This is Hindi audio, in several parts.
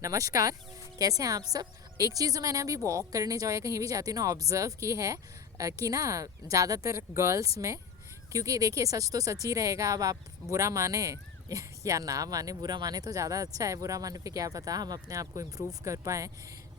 नमस्कार। कैसे हैं आप सब? एक चीज़ जो मैंने अभी वॉक करने जाओ या कहीं भी जाती हूँ ना ऑब्ज़र्व की है कि ना ज़्यादातर गर्ल्स में, क्योंकि देखिए सच तो सच ही रहेगा। अब आप बुरा माने या ना माने, बुरा माने तो ज़्यादा अच्छा है, बुरा माने पे क्या पता हम अपने आप को इम्प्रूव कर पाएँ।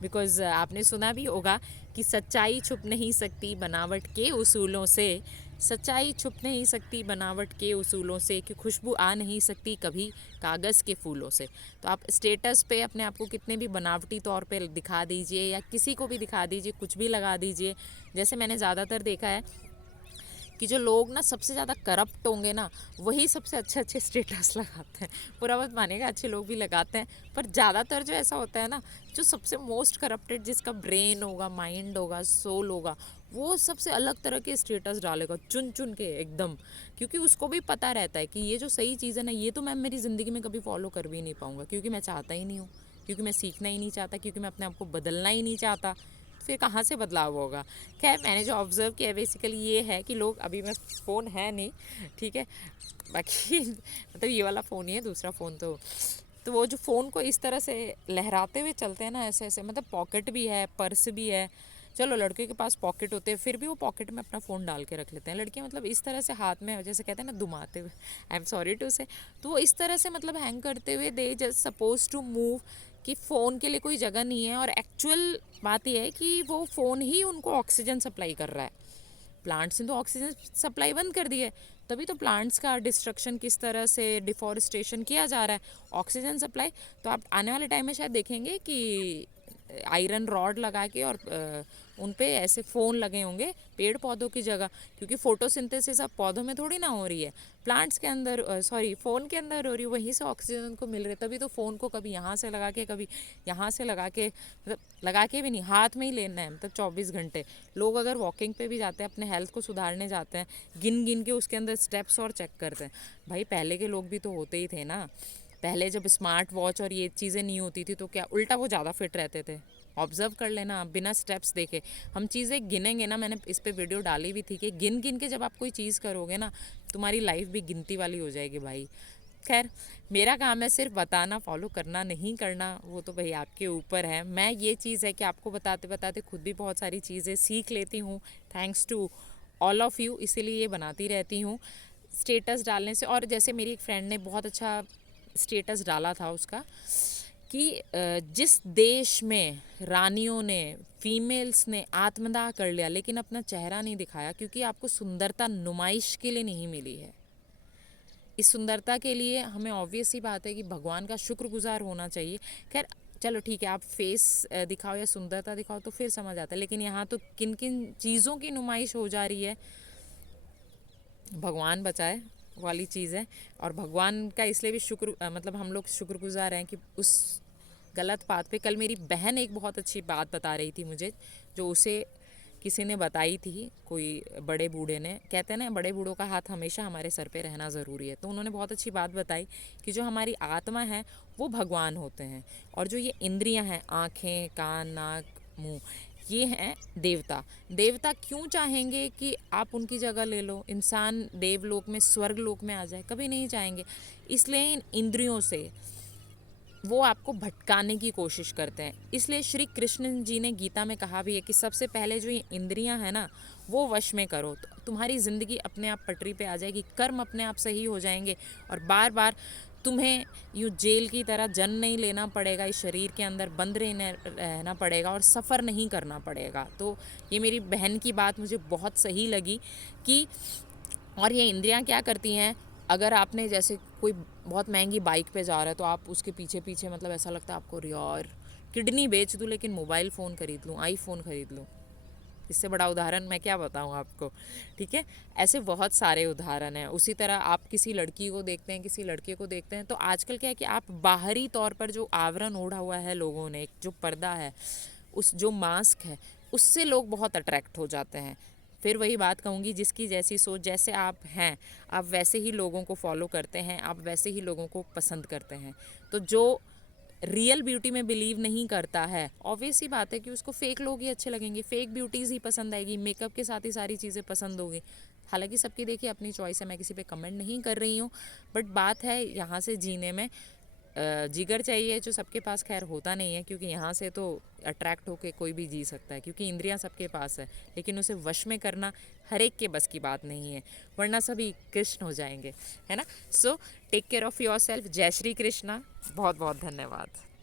बिकॉज़ आपने सुना भी होगा कि सच्चाई छुप नहीं सकती बनावट के उसूलों से। सच्चाई छुप नहीं सकती बनावट के उसूलों से, कि खुशबू आ नहीं सकती कभी कागज़ के फूलों से। तो आप स्टेटस पे अपने आप को कितने भी बनावटी तौर पे दिखा दीजिए या किसी को भी दिखा दीजिए, कुछ भी लगा दीजिए। जैसे मैंने ज़्यादातर देखा है कि जो लोग ना सबसे ज़्यादा करप्ट होंगे ना, वही सबसे अच्छे अच्छे स्टेटस लगाते हैं। बुरा मत मानिएगा, अच्छे लोग भी लगाते हैं, पर ज़्यादातर जो ऐसा होता है ना, जो सबसे मोस्ट करप्टेड, जिसका ब्रेन होगा, माइंड होगा, सोल होगा, वो सबसे अलग तरह के स्टेटस डालेगा, चुन चुन के एकदम। क्योंकि उसको भी पता रहता है कि ये जो सही चीज़ है ना, ये तो मैं मेरी ज़िंदगी में कभी फॉलो कर भी नहीं पाऊँगा, क्योंकि मैं चाहता ही नहीं हूँ, क्योंकि मैं सीखना ही नहीं चाहता, क्योंकि मैं अपने आप को बदलना ही नहीं चाहता। फिर कहाँ से बदलाव होगा? खैर, मैंने जो ऑब्ज़र्व किया बेसिकली ये है कि लोग, अभी मैं फ़ोन है नहीं, ठीक है, बाकी मतलब ये वाला फ़ोन ही है, दूसरा फ़ोन तो वो जो फ़ोन को इस तरह से लहराते हुए चलते हैं ना, ऐसे ऐसे, मतलब पॉकेट भी है, पर्स भी है। चलो लड़कियों के पास पॉकेट होते हैं, फिर भी वो पॉकेट में अपना फ़ोन डाल के रख लेते हैं। लड़कियां मतलब इस तरह से हाथ में, जैसे कहते हैं ना, दुमाते हुए, आई एम सॉरी टू से, तो वो इस तरह से मतलब हैंग करते हुए, they just suppose to move, कि फ़ोन के लिए कोई जगह नहीं है। और एक्चुअल बात यह है कि वो फ़ोन ही उनको ऑक्सीजन सप्लाई कर रहा है। प्लांट्स ने तो ऑक्सीजन सप्लाई बंद कर दी है, तभी तो प्लांट्स का डिस्ट्रक्शन, किस तरह से डिफॉरेस्टेशन किया जा रहा है, ऑक्सीजन सप्लाई। तो आप आने वाले टाइम में शायद देखेंगे कि आयरन रॉड लगा के और उन पे ऐसे फ़ोन लगे होंगे पेड़ पौधों की जगह, क्योंकि फोटोसिंथेसिस अब पौधों में थोड़ी ना हो रही है, प्लांट्स के अंदर, सॉरी फ़ोन के अंदर हो रही है, वहीं से ऑक्सीजन को मिल रहे। तभी तो फ़ोन को कभी यहाँ से लगा के, कभी यहाँ से लगा के, मतलब लगा के भी नहीं, हाथ में ही लेना है, मतलब 24 घंटे। लोग अगर वॉकिंग पे भी जाते हैं, अपने हेल्थ को सुधारने जाते हैं, गिन गिन के उसके अंदर स्टेप्स और चेक करते हैं। भाई पहले के लोग भी तो होते ही थे ना। पहले जब स्मार्ट वॉच और ये चीज़ें नहीं होती थी, तो क्या उल्टा वो ज़्यादा फिट रहते थे। ऑब्जर्व कर लेना, बिना स्टेप्स देखे हम चीज़ें गिनेंगे ना। मैंने इस पे वीडियो डाली भी थी कि गिन गिन के जब आप कोई चीज़ करोगे ना, तुम्हारी लाइफ भी गिनती वाली हो जाएगी भाई। खैर, मेरा काम है सिर्फ बताना, फॉलो करना नहीं करना वो तो भाई आपके ऊपर है। मैं ये चीज़ है कि आपको बताते बताते खुद भी बहुत सारी चीज़ें सीख लेती हूँ, thanks to all of you, इसीलिए ये बनाती रहती हूँ स्टेटस डालने से। और जैसे मेरी एक फ्रेंड ने बहुत अच्छा स्टेटस डाला था उसका, कि जिस देश में रानियों ने, फीमेल्स ने आत्मदाह कर लिया, लेकिन अपना चेहरा नहीं दिखाया, क्योंकि आपको सुंदरता नुमाइश के लिए नहीं मिली है। इस सुंदरता के लिए हमें ऑब्वियस ही बात है कि भगवान का शुक्रगुजार होना चाहिए। खैर, चलो ठीक है, आप फेस दिखाओ या सुंदरता दिखाओ तो फिर समझ आता है, लेकिन यहाँ तो किन किन चीज़ों की नुमाइश हो जा रही है, भगवान बचाए वाली चीज़ है। और भगवान का इसलिए भी शुक्र, मतलब हम लोग शुक्रगुजार हैं कि उस गलत बात पे, कल मेरी बहन एक बहुत अच्छी बात बता रही थी मुझे, जो उसे किसी ने बताई थी, कोई बड़े बूढ़े ने। कहते हैं ना, बड़े बूढ़ों का हाथ हमेशा हमारे सर पे रहना ज़रूरी है। तो उन्होंने बहुत अच्छी बात बताई कि जो हमारी आत्मा है वो भगवान होते हैं, और जो ये इंद्रियां हैं, आँखें, कान, नाक, मुंह, ये हैं देवता। देवता क्यों चाहेंगे कि आप उनकी जगह ले लो, इंसान देवलोक में, स्वर्ग लोक में आ जाए? कभी नहीं चाहेंगे। इसलिए इन इंद्रियों से वो आपको भटकाने की कोशिश करते हैं। इसलिए श्री कृष्ण जी ने गीता में कहा भी है कि सबसे पहले जो ये इंद्रियां हैं ना, वो वश में करो, तो तुम्हारी ज़िंदगी अपने आप पटरी पे आ जाएगी, कर्म अपने आप सही हो जाएंगे, और बार बार तुम्हें यूँ जेल की तरह जन्म नहीं लेना पड़ेगा, इस शरीर के अंदर बंद रहना पड़ेगा, और सफ़र नहीं करना पड़ेगा। तो ये मेरी बहन की बात मुझे बहुत सही लगी कि, और ये इंद्रियां क्या करती हैं, अगर आपने जैसे कोई बहुत महंगी बाइक पे जा रहा है, तो आप उसके पीछे पीछे, मतलब ऐसा लगता है आपको, यार किडनी बेच दूँ लेकिन मोबाइल फ़ोन ख़रीद लूँ, आईफोन ख़रीद लूँ। इससे बड़ा उदाहरण मैं क्या बताऊँ आपको, ठीक है। ऐसे बहुत सारे उदाहरण हैं। उसी तरह आप किसी लड़की को देखते हैं, किसी लड़के को देखते हैं, तो आजकल क्या है कि आप बाहरी तौर पर जो आवरण ओढ़ा हुआ है लोगों ने, एक जो पर्दा है, उस जो मास्क है, उससे लोग बहुत अट्रैक्ट हो जाते हैं। फिर वही बात कहूँगी, जिसकी जैसी सोच, जैसे आप हैं, आप वैसे ही लोगों को फॉलो करते हैं, आप वैसे ही लोगों को पसंद करते हैं। तो जो रियल ब्यूटी में बिलीव नहीं करता है, ऑब्वियस ही बात है कि उसको फेक लोग ही अच्छे लगेंगे, फेक ब्यूटीज़ ही पसंद आएगी, मेकअप के साथ ही सारी चीज़ें पसंद होगी। हालांकि सबकी देखिए अपनी चॉइस है, मैं किसी पे कमेंट नहीं कर रही हूँ, बट बात है यहाँ से जीने में, जिगर चाहिए जो सबके पास खैर होता नहीं है, क्योंकि यहाँ से तो अट्रैक्ट होके कोई भी जी सकता है, क्योंकि इंद्रियां सबके पास है, लेकिन उसे वश में करना हर एक के बस की बात नहीं है, वरना सभी कृष्ण हो जाएंगे, है ना। So take care of yourself. जय श्री कृष्णा। बहुत बहुत धन्यवाद।